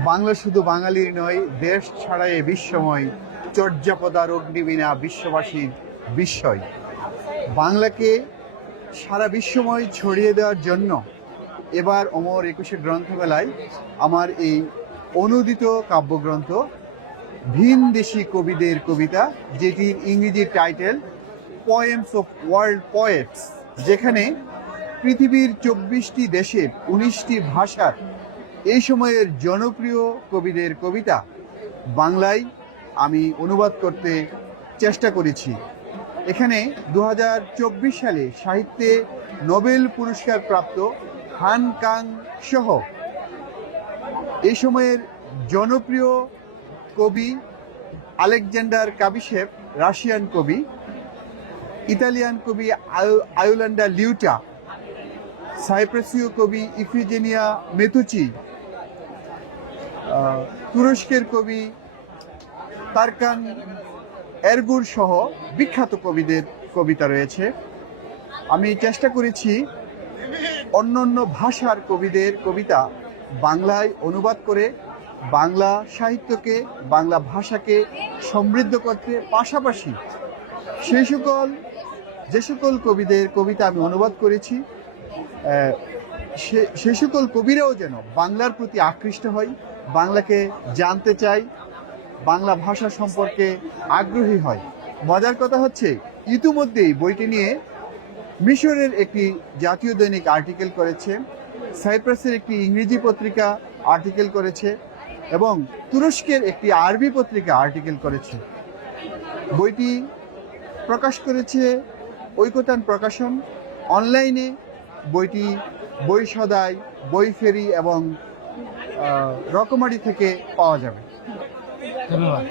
বাংলা শুধু বাঙালির নয়, দেশ ছাড়াই বিশ্বময় চর্যাপদার অগ্নিবীণা বিশ্ববাসীর বিস্ময়। বাংলাকে সারা বিশ্বময় ছড়িয়ে দেওয়ার জন্য এবার অমর একুশে গ্রন্থমেলায় আমার এই অনুদিত কাব্যগ্রন্থ ভিনদেশি কবিদের কবিতা, যেটির ইংরেজি title poems of world poets যেখানে পৃথিবীর চব্বিশটি দেশের উনিশটি ভাষার এই সময়ের জনপ্রিয় কবিদের কবিতা। বাংলায় আমি অনুবাদ করতে চেষ্টা করেছি। এখানে দু হাজার চব্বিশ সালে সাহিত্যে নোবেল পুরস্কার প্রাপ্ত হান কাং সহ। এই সময়ের জনপ্রিয় কবি আলেকজান্ডার কাবিশেভ রাশিয়ান কবি ইতালিয়ান কবি আয়ো- আয়োলান্ডা লিউটা সাইপ্রাসীয় কবি ইফিজেনিয়া আহ, তুরস্কের কবি তারকান এরগুর সহ বিখ্যাত কবিদের কবিতা রয়েছে। আমি চেষ্টা করেছি অন্য অন্য ভাষার কবিদের কবিতা বাংলায় অনুবাদ করে বাংলা সাহিত্যকে, বাংলা ভাষাকে সমৃদ্ধ করতে পাশাপাশি সেই সকল, যে সকল কবিদের কবিতা আমি অনুবাদ করেছি সে- সকল কবিরাও যেন বাংলার প্রতি আকৃষ্ট হয়, বাংলাকে জানতে চায় বাংলা ভাষা সম্পর্কে আগ্রহী হয়। মজার কথা হচ্ছে, ইতিমধ্যেই বইটি নিয়ে মিশরের একটি জাতীয় দৈনিক আর্টিকেল করেছে, সাইপ্রাসের একটি ইংরেজি পত্রিকা আর্টিকেল করেছে, এবং তুরস্কের একটি আরবি পত্রিকা আর্টিকেল করেছে। বইটি প্রকাশ করেছে ঐকতান প্রকাশন অনলাইনে বইটি বই সদাই বই ফেরি এবং রকমারি থেকে পাওয়া যাবে। ধন্যবাদ।